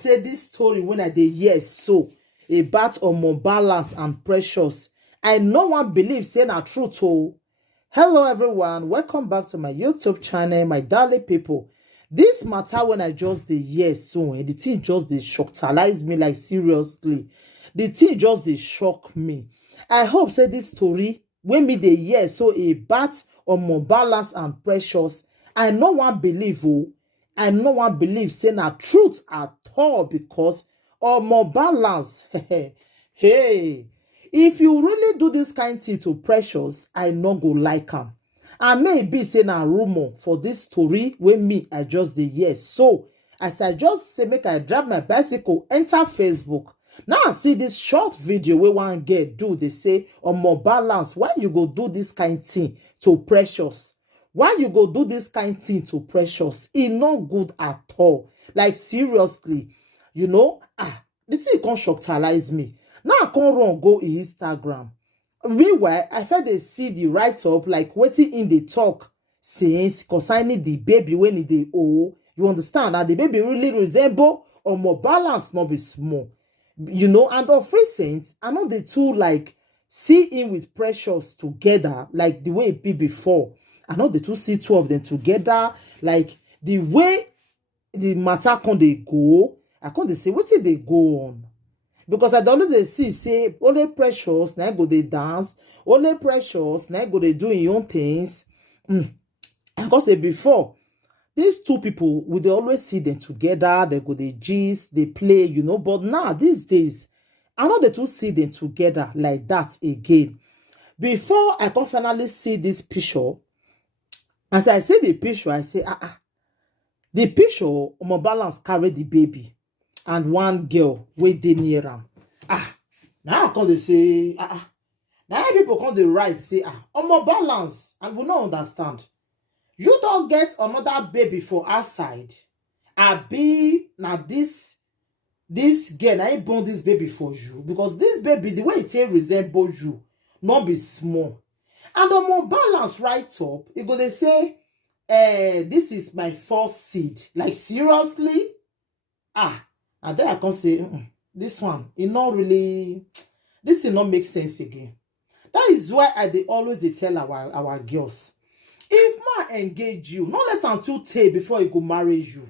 say this story when I dey hear so about omo balance and precious, I no one believe say na truth oh. Hello everyone, welcome back to my YouTube channel, my darling people. This matter when I just dey hear so, the thing just dey shocktalize me, like seriously. The thing just dey shock me. I hope say this story when me dey hear so about omo balance and precious, I no one believe oh. I no one believe say na truth at all, because omo balance hey, if you really do this kind thing to precious, I no go like am. And maybe say na rumor for this story wey me I just dey hear so, as I just say make I drive my bicycle enter Facebook, now I see this short video wey one girl do. They say omo balance, why you go do this kind thing to precious? Why you go do this kind thing to precious? E no good at all. Like seriously, the thing come shocktalize me. Now I can't run go Instagram. Meanwhile, I felt they see the write up, like waiting in the talk since concerning the baby when it dey old. You understand that the baby really resemble omo balance, not be small. And of recent, I know the two like see him with precious together, like the way it be before. I know the two see two of them together, like the way the matter can they go. I can't say what did they go on, because I don't always see say only precious now go they dance, only precious now go they doing your own things. I can say before these two people would they always see them together, they go they gist, they play, but now these days I know the two see them together like that again. Before I can finally see this picture, as I see the picture, I say, the picture, omo balance carry the baby and one girl wey dey near am. Now I come dey say, now people come dey write say, omo balance, and we no understand. You don't get another baby for outside. Abi na this girl na him born this baby for you, because this baby, the way it resemble you, not be small. And omo balance right up, e go dey say, this is my first seed. Like seriously? And then I can say, this one, it not really, this thing not make sense again. That is why I dey always dey tell our girls, if man engage you, not let am too tey before he go marry you.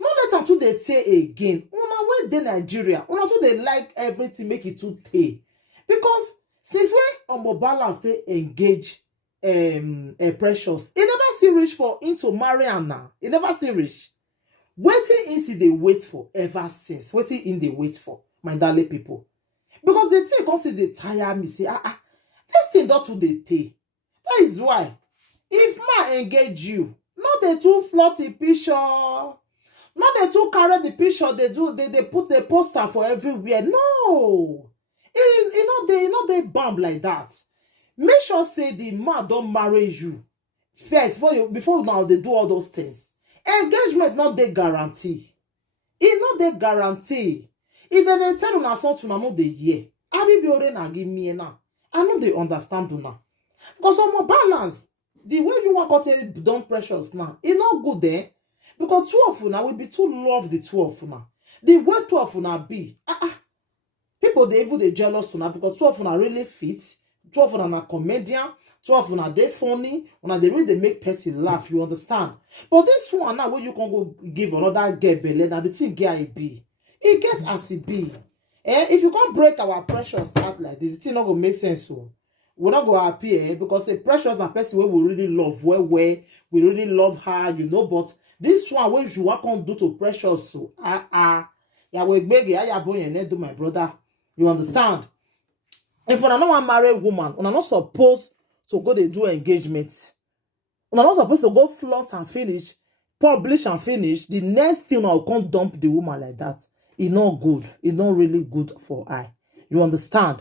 Not let am too dey tey again. Una wey dey Nigeria, una too dey like everything make it too tey. Because since when omo balance they engage precious, he never see reach for him to marry am now. He never see reach. Waiting in see they wait for ever since. Waiting in they wait for, my darling people. Because the thing come see they tire me, say, this thing don't do the thing. That is why, if man engage you, not they too float the picture, not they too carry the picture, they put the poster for everywhere. No. They bomb like that. Make sure say the man don't marry you first before now they do all those things. Engagement not the guarantee. It not the guarantee. If they tell you something, I know they hear. I will be already na give me now. I know they understand you now. Because omo balance, the way you want to done precious now, it not good there. Because two of you now will be too love the two of you now. The way two of you now be. People they even they jealous now, because two of them are really fit, two of them are comedian, two of them are they funny, and they really make person laugh. You understand? But this one now, where you can go give another girl belly, now the thing get it be, it gets as it be. If you can't break our precious heart like this, the thing not gonna make sense. So we're not gonna happy, because the precious na person we really love, we really love her, But this one, when you want to do to precious, so yeah, we beg you, do my brother. You understand? If una no wan marry woman, una not supposed to go dey do engagement. Una not supposed to go flaunt and finish, publish and finish. The next thing una come dump the woman like that. It's not good. It's not really good for I. You understand?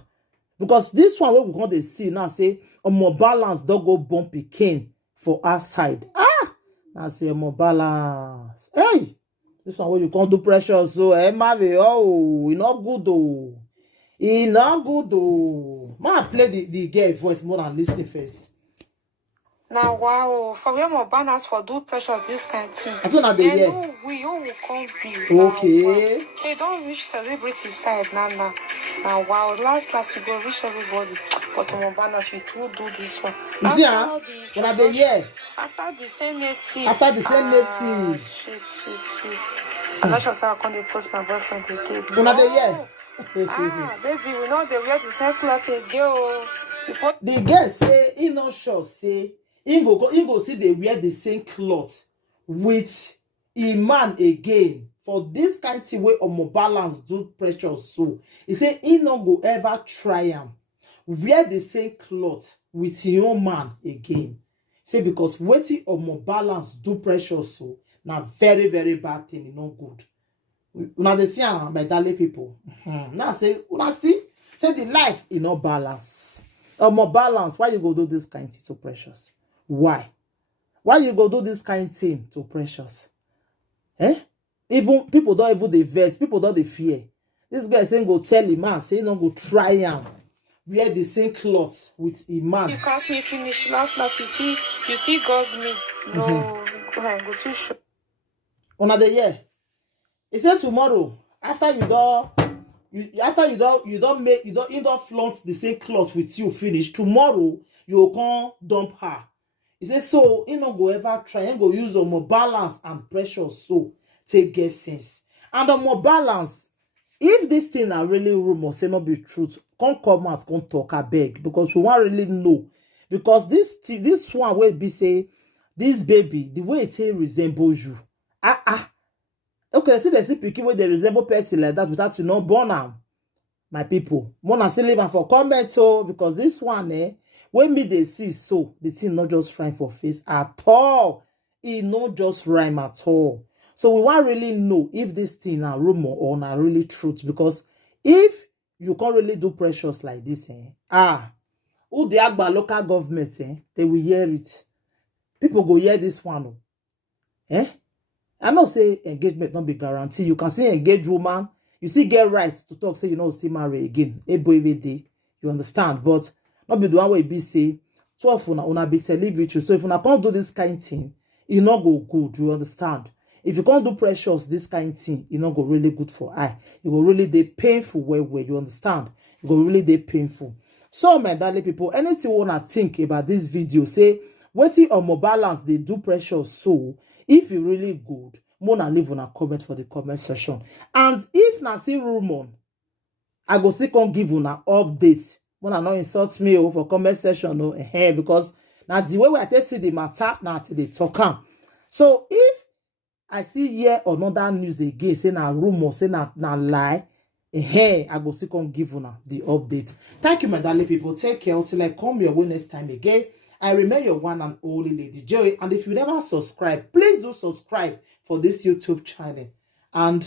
Because this one wey we come dey see now say omo balance don't go bump pikin for our side. I say omo balance. Hey, this one wey you can't do precious, so marry. Oh, it's not good though. He not good though. Man, play the girl voice more than listening first. Now, wow, for where more banners for do pressure this kind of thing. I don't know the year. No, we all will come be. Okay. Wow. So you don't reach celebrity side now. Now, wow, last we go reach everybody. But more banners, we will do this one. You see, when are the year? After the same native. After the same native. Shit. I'm not sure how I can post my boyfriend again. When are the year? Baby, we know they wear the same cloth again. The girl say he not sure say he go see they wear the same cloth with a man again for this kind of way of more balance do pressure. So he say he not go ever try am wear the same cloth with your man again. Say because waiting on more balance do pressure so now very bad thing, e no good. Now they see my darling people. Now say una see say the life is not balance. Or more balance, why you go do this kind of thing to precious? Why you go do this kind of thing to precious? Even people don't even dey vex, people don't dey fear. This guy saying go tell him man, say no go try him wear the same cloth with a man. You cast me finish last you still got me. No, go too short. On the year, he said tomorrow after you don't flaunt the same cloth with you finish, tomorrow you can dump her. He says so he not go ever try and go use a more balance and pressure so take get sense. And a more balance, if this thing are really rumor say not be truth, come out, come talk I beg, because we want really know. Because this one will be say this baby, the way it resembles you. Okay, see they see pikin wey dey resemble person like that without you know born am. My people, wanna still leave am for comment because this one when me they see so the thing not just rhyme for face at all. It not just rhyme at all. So we want really know if this thing are rumor or not really truth, because if you can't really do pressures like this, who the Agba local government, they will hear it. People go hear this one. I know say engagement not be guarantee. You can see engage woman, you still get right to talk, say you know still marry again. Every day, you understand, but not be the one way be say 12 una be celebrity. So if una can't do this kind of thing, it not go good. You understand? If you can't do precious this kind of thing, it not go really good for eye. It will really dey painful where you understand. It will really dey painful. So my darling people, anything wanna think about this video, say waiting on more balance they do precious. So if you really good, Mona leave on a comment for the comment section. And if na see rumor, I go still come give una update. Mona not insult me for comment section because now the way I tell see the matter now till they talk am. So if I see here another news again, say na rumor, say na lie, I go still come give una the update. Thank you, my darling people. Take care until I come your way next time again. I remain your one and only Lady Joy. And if you never subscribe, please do subscribe for this YouTube channel and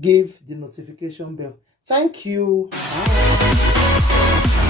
give the notification bell. Thank you. Bye.